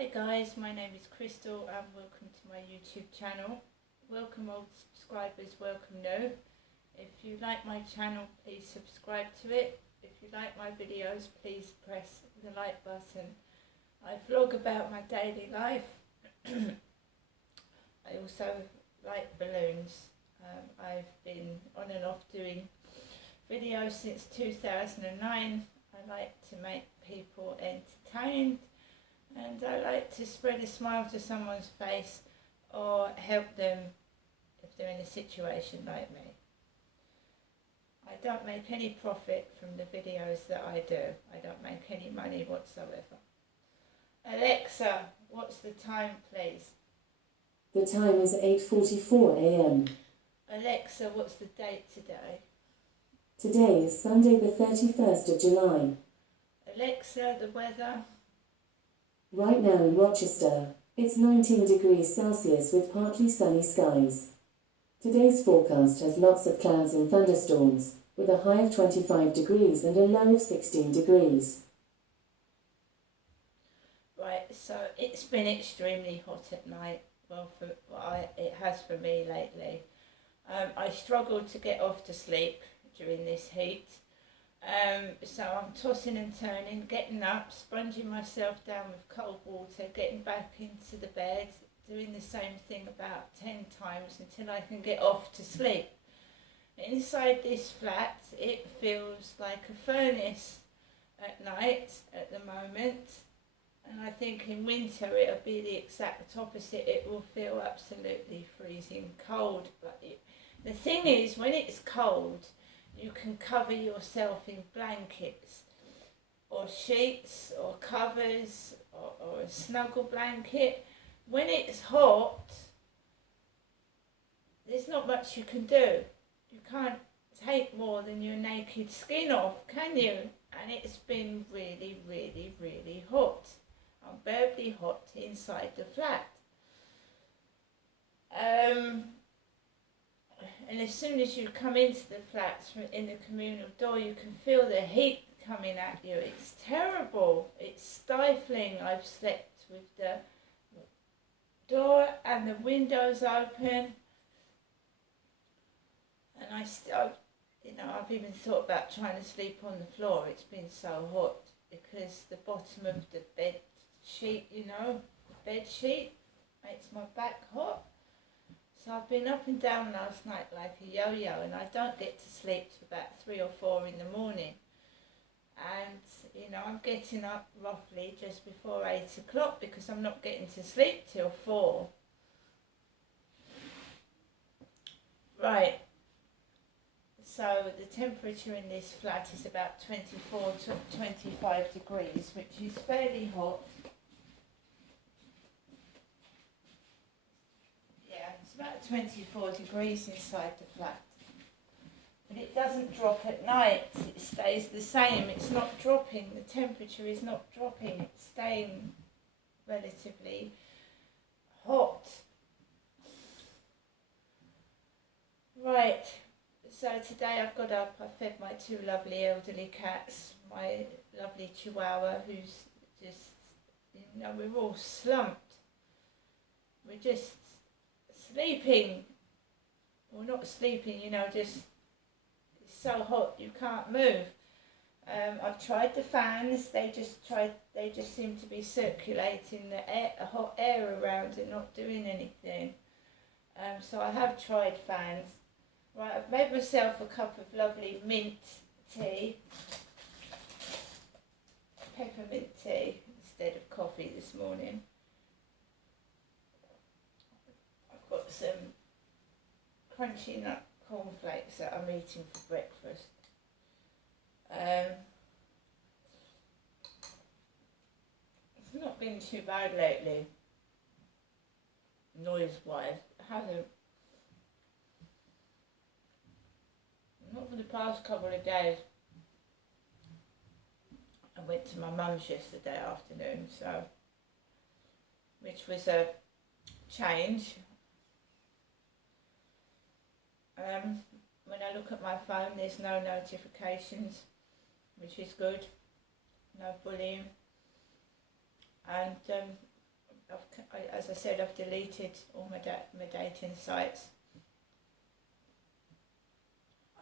Hi guys, my name is Crystal and welcome to my YouTube channel. Welcome old subscribers, welcome new. If you like my channel, please subscribe to it. If you like my videos, please press the like button. I vlog about my daily life. I also like balloons. I've been on and off doing videos since 2009. I like to make people entertained. And I like to spread a smile to someone's face or help them if they're in a situation like me. I don't make any profit from the videos that I do. I don't make any money whatsoever. Alexa, what's the time, please? The time is 8:44 a.m. Alexa, what's the date today? Today is Sunday the 31st of July. Alexa, the weather? Right now in Rochester, it's 19 degrees Celsius with partly sunny skies. Today's forecast has lots of clouds and thunderstorms, with a high of 25 degrees and a low of 16 degrees. Right, so it's been extremely hot at night. It has for me lately. I struggle to get off to sleep during this heat. So I'm tossing and turning, getting up, sponging myself down with cold water, getting back into the bed, doing the same thing about 10 times until I can get off to sleep. Inside this flat, it feels like a furnace at night at the moment, and I think in winter it'll be the exact opposite. It will feel absolutely freezing cold. But the thing is, when it's cold, you can cover yourself in blankets or sheets or covers or a snuggle blanket. When it's hot, there's not much you can do. You can't take more than your naked skin off, can you? And it's been really, really, really hot. Unbearably hot inside the flat. And as soon as you come into the flats in the communal door, you can feel the heat coming at you. It's terrible. It's stifling. I've slept with the door and the windows open. And I've even thought about trying to sleep on the floor. It's been so hot because the bottom of the bed sheet, the bed sheet makes my back hot. So I've been up and down last night like a yo-yo, and I don't get to sleep till about 3 or 4 in the morning. And, I'm getting up roughly just before 8 o'clock because I'm not getting to sleep till 4. Right. So the temperature in this flat is about 24 to 25 degrees, which is fairly hot. About 24 degrees inside the flat, but it doesn't drop at night. It stays the same. It's not dropping. The temperature is not dropping. It's staying relatively hot. Right, so today I've got up, I fed my 2 lovely elderly cats, my lovely Chihuahua, who's just, we're all slumped. We're just sleeping, well, not sleeping, just it's so hot you can't move. I've tried the fans. They just seem to be circulating the hot air around and not doing anything. So I have tried fans. Right, I've made myself a cup of lovely mint tea, peppermint tea instead of coffee this morning. Got some crunchy nut cornflakes that I'm eating for breakfast. It's not been too bad lately, noise-wise. It hasn't. Not for the past couple of days. I went to my mum's yesterday afternoon, which was a change. When I look at my phone, there's no notifications, which is good. No bullying. And as I said, I've deleted all my dating sites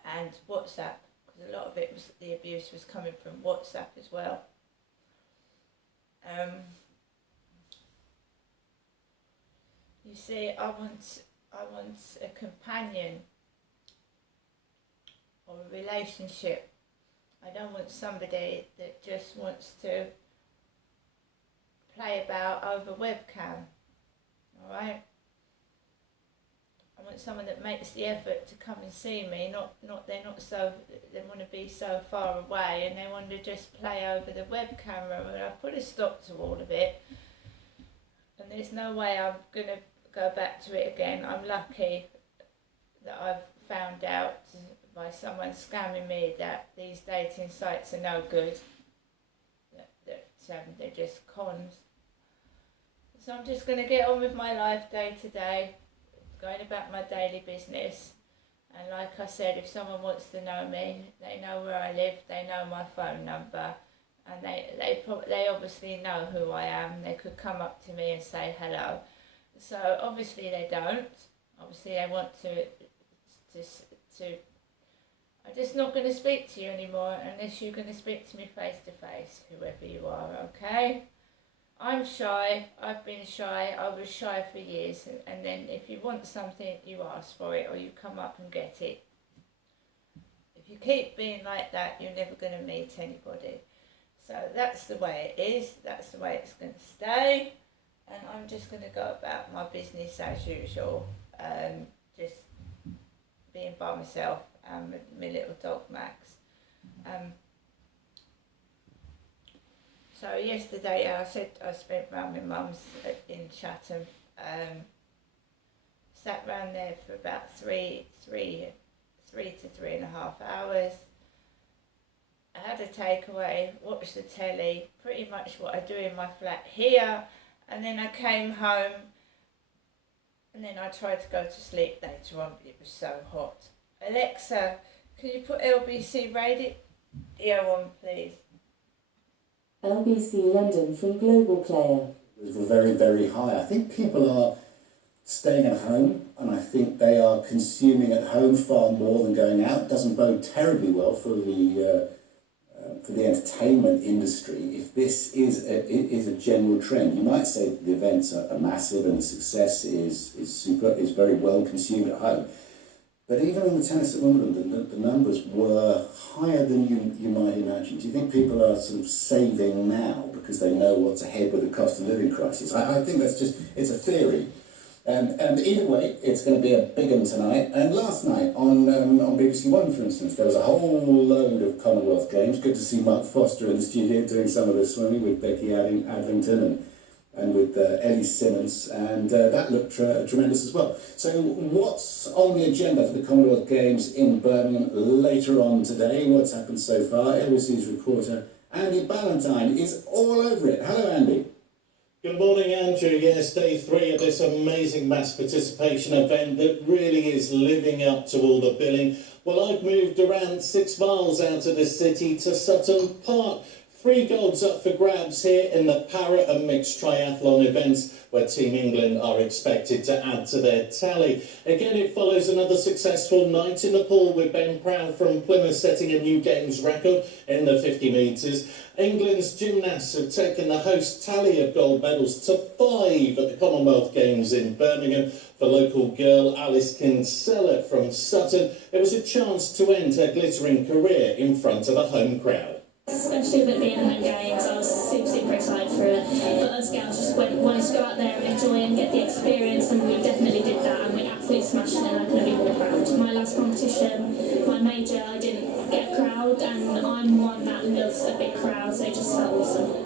and WhatsApp, because a lot of it was, the abuse was coming from WhatsApp as well. You see, I want a companion or a relationship. I don't want somebody that just wants to play about over webcam, alright? I want someone that makes the effort to come and see me, they want to be so far away and they want to just play over the web camera. And I've put a stop to all of it, and there's no way I'm going to go back to it again. I'm lucky that I've found out by someone scamming me that these dating sites are no good, that they're just cons. So I'm just going to get on with my life day to day, going about my daily business. And like I said, if someone wants to know me, they know where I live, they know my phone number, and they obviously know who I am. They could come up to me and say hello. So obviously they don't. Obviously they want to I'm just not going to speak to you anymore unless you're going to speak to me face to face, whoever you are, okay? I'm shy, I've been shy, I was shy for years, and then if you want something, you ask for it or you come up and get it. If you keep being like that, you're never going to meet anybody. So that's the way it is, that's the way it's going to stay, and I'm just going to go about my business as usual, just being by myself and my little dog Max. So yesterday I said I spent round my mum's in Chatham. Sat round there for about three to 3.5 hours. I had a takeaway, watched the telly, pretty much what I do in my flat here, and then I came home and then I tried to go to sleep later on, but it was so hot. Alexa, can you put LBC radio on, please? LBC London from Global Player. Were very, very high. I think people are staying at home, and I think they are consuming at home far more than going out. It doesn't bode terribly well for the entertainment industry if this is a general trend. You might say the events are massive and the success is very well consumed at home. But even in the tennis at Wimbledon, the numbers were higher than you might imagine. Do you think people are sort of saving now because they know what's ahead with the cost of living crisis? I think that's it's a theory. And either way, it's going to be a big one tonight. And last night on BBC One, for instance, there was a whole load of Commonwealth Games. Good to see Mark Foster in the studio doing some of the swimming with Becky Adlington and with Ellie Simmons, and that looked tremendous as well. So what's on the agenda for the Commonwealth Games in Birmingham later on today? What's happened so far? LBC's reporter Andy Ballantyne is all over it. Hello, Andy. Good morning, Andrew. Yes, day 3 of this amazing mass participation event that really is living up to all the billing. Well, I've moved around 6 miles out of the city to Sutton Park. 3 golds up for grabs here in the para and mixed triathlon events, where Team England are expected to add to their tally. Again, it follows another successful night in the pool with Ben Proud from Plymouth setting a new Games record in the 50 metres. England's gymnasts have taken the host tally of gold medals to 5 at the Commonwealth Games in Birmingham. For local girl Alice Kinsella from Sutton, it was a chance to end her glittering career in front of a home crowd. Especially with it being home games, I was super excited for it. But us girls just wanted to go out there and enjoy and get the experience, and we definitely did that, and we absolutely smashed it, and I couldn't be more proud. My last competition, my major, I didn't get a crowd, and I'm one that loves a big crowd, so it just felt awesome.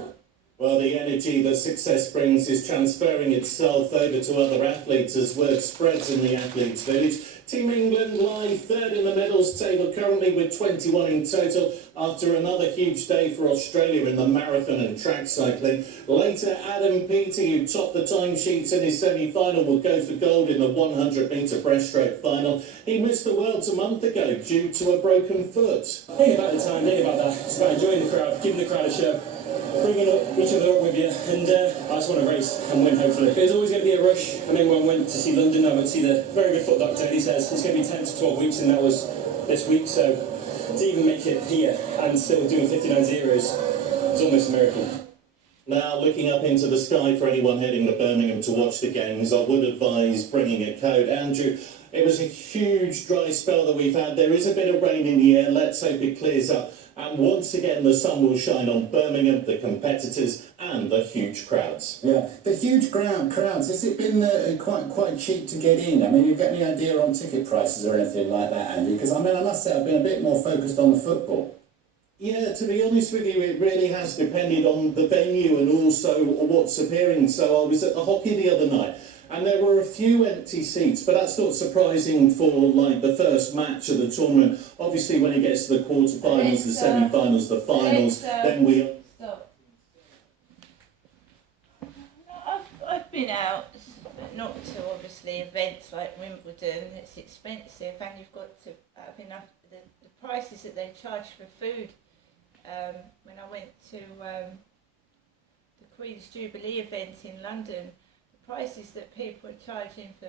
Well, the energy that success brings is transferring itself over to other athletes as word spreads in the athletes' village. Team England lie 3rd in the medals table currently with 21 in total after another huge day for Australia in the marathon and track cycling. Later, Adam Peaty, who topped the timesheets in his semi-final, will go for gold in the 100-metre breaststroke final. He missed the Worlds a month ago due to a broken foot. Think about the time, think about that. It's about enjoying the crowd, giving the crowd a show. bringing each other up with you, and I just want to race and win, hopefully. There's always going to be a rush. I mean, when I went to see London, I went to see the very good foot doctor, and he says it's going to be 10 to 12 weeks, and that was this week, so to even make it here and still doing 59 zeros is almost a miracle. Now, looking up into the sky for anyone heading to Birmingham to watch the games, I would advise bringing a coat. Andrew, it was a huge dry spell that we've had. There is a bit of rain in the air. Let's hope it clears up. And once again, the sun will shine on Birmingham, the competitors, and the huge crowds. Yeah, the huge crowds. Has it been quite cheap to get in? I mean, you've got any idea on ticket prices or anything like that, Andy? Because I mean, I must say, I've been a bit more focused on the football. Yeah, to be honest with you, it really has depended on the venue and also what's appearing. So I was at the hockey the other night, and there were a few empty seats, but that's not surprising for like the first match of the tournament. Obviously, when it gets to the quarterfinals, the semi-finals, the finals, then we. Stop. I've been out, but not to obviously events like Wimbledon. It's expensive, and you've got to have enough. The prices that they charge for food. When I went to the Queen's Jubilee event in London, the prices that people are charging for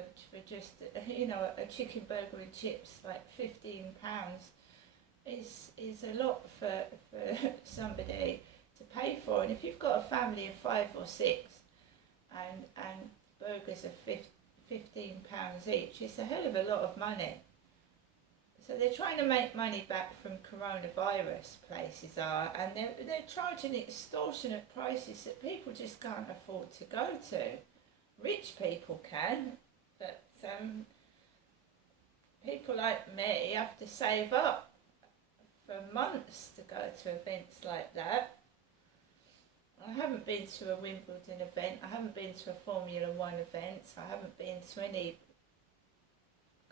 just a chicken burger and chips, like £15, is a lot for somebody to pay for. And if you've got a family of 5 or 6, and burgers are £15 each, it's a hell of a lot of money. So they're trying to make money back from coronavirus, places are, and they're charging extortionate prices that people just can't afford to go to. Rich people can, but people like me have to save up for months to go to events like that. I haven't been to a Wimbledon event, I haven't been to a Formula 1 event, I haven't been to any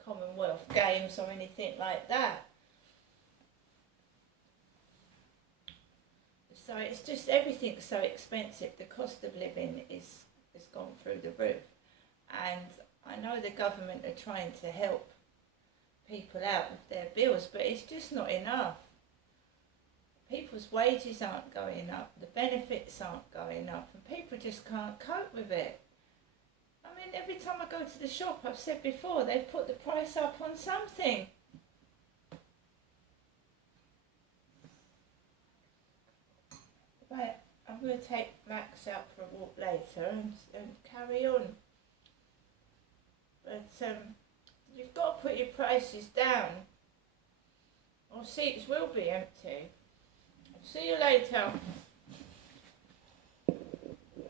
Commonwealth Games or anything like that. So it's just everything's so expensive. The cost of living has gone through the roof, and I know the government are trying to help people out with their bills, but it's just not enough. People's wages aren't going up, the benefits aren't going up, and people just can't cope with it. I mean, every time I go to the shop, I've said before, they've put the price up on something. Right, I'm going to take Max out for a walk later and carry on. But you've got to put your prices down, or seats will be empty. See you later.